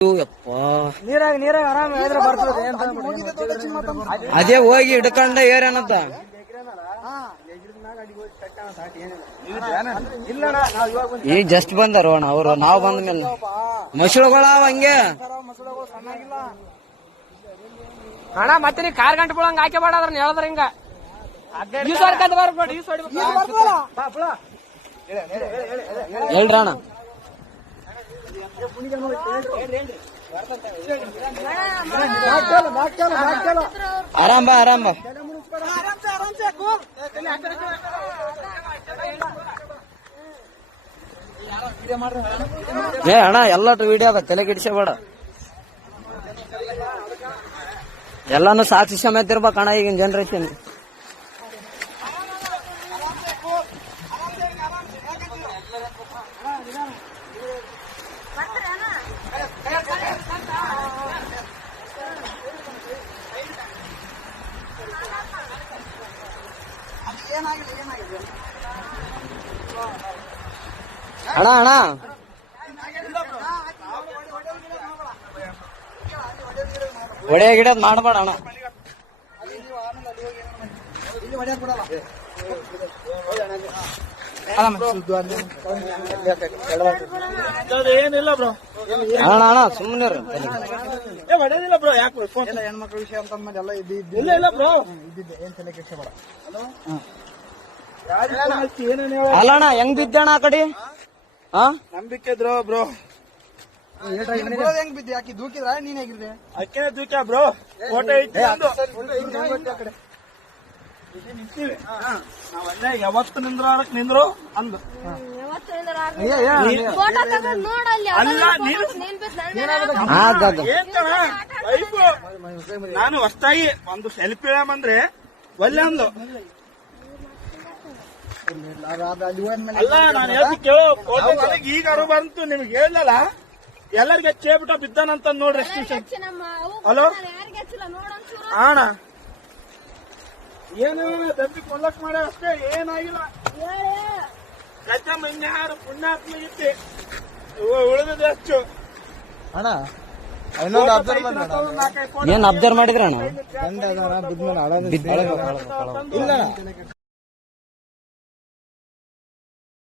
ನೀರಾಗ ಆರಾಮ ಬರ್ತದೆ. ಅದೇ ಹೋಗಿ ಹಿಡ್ಕೊಂಡ ಏರೇನಂತ ಈಗ ಜಸ್ಟ್ ಬಂದಾರ ಅಣ್ಣ ಅವ್ರು. ನಾವ್ ಬಂದ ಮೇಲೆ ಮಸಳುಗಳಾವ ಹಂಗೆ ಅಣ್ಣ. ಮತ್ತೆ ನೀ ಕಾರ್ ಗಂಟೆ ಬಿಡಂಗ ಹಾಕಿ ಬೇಡ ಅದ್ರ ಹೇಳದ್ರ ಹಿಂಗ ಹೇಳ್ರಿ ಅಣ್ಣ. ಆರಾಮ್ ಬಾ. ಏ ಅಣ್ಣ ಎಲ್ಲಟು ವಿಡಿಯೋ ಆಗ ತಲೆ ಗಿಡಿಸಬೇಡ. ಎಲ್ಲಾನು ಸಾಕ್ಷಿ ಸಮೇತ ಇರ್ಬೇಕಣ್ಣ ಈಗಿನ ಜನರೇಷನ್. ಅಣ್ಣ ಒಡೆಯ ಗಿಡದ್ ಮಾಡಬೇಡ ಅಣ್ಣ. ಏನಿಲ್ಲ ಬ್ರೋ ಅಣ್ಣ ಸುಮ್ಮನೆ ಹೊಡೆದಿಲ್ಲ ಬ್ರೋ. ಯಾಕೆ ಹೆಣ್ಮಕ್ಳ ವಿಷಯ ಅಂತ ಎಲ್ಲ ಇಲ್ಲ ಬ್ರೋ. ಏನ್ ತಲೆ ಕೆಡ್ಸಬೇಡ. ಅಲ್ಲಣ್ಣ ಹೆಂಗ್ ಬಿದ್ದಣ್ಣ ಆ ಕಡೆ ನಂಬಿಕೆ ಇದ್ರು ಬ್ರೋ. ಹೆಂಗ್ ಬಿದ್ದೆ? ಆಕಿ ದೂಕಿದ್ರ ನೀನ್ ಹೇಗಿದ್ದೆ? ಅಕ್ಕಿನೇ ದೂಕ್ಯ ಬ್ರೋ. ಫೋಟೋ ಇಟ್ಟು ನಾವಲ್ಲೇ ಯಾವತ್ತು ನಿಂದ್ರು ಅಂದು ನಾನು ಹೊಸ್ತಾಗಿ ಒಂದು ಸೆಲ್ಫಿ ಅಂದ್ರೆ ಒಳ್ಳೆ ಅಂದು. ಅಲ್ಲ ನಾನು ಹೇಳ್ತಿ ಕೇಳೋ ಫೋಟೋ ನನಗೆ ಈಗ ಅರು ಬಂತು. ನಿಮ್ಗೆ ಹೇಳಲ್ಲ ಎಲ್ಲರಿಗೆ ಚೇಬಿಟ ಬಿದ್ದಾನಂತ ನೋಡ್ರಿ. ಹಲೋ ಅಣ್ಣ ಏನು ದಬ್ಬಿ ಕೊಲ್ಲಕ್ ಮಾಡ ಅಷ್ಟೇ, ಏನಾಗಿಲ್ಲ. ಕಚ್ಚಮ್ಮ ಇನ್ಯಾರು ಪುಣ್ಯಾತ್ಮ ಇತ್ತೆ ಉಳಿದಿದೆ ಅಷ್ಟು ಅಣ್ಣ. ಏನ್ ಅಬ್ಸರ್ವ್ ಮಾಡಿದ್ರ ಅಣ್ಣ? ಇಲ್ಲ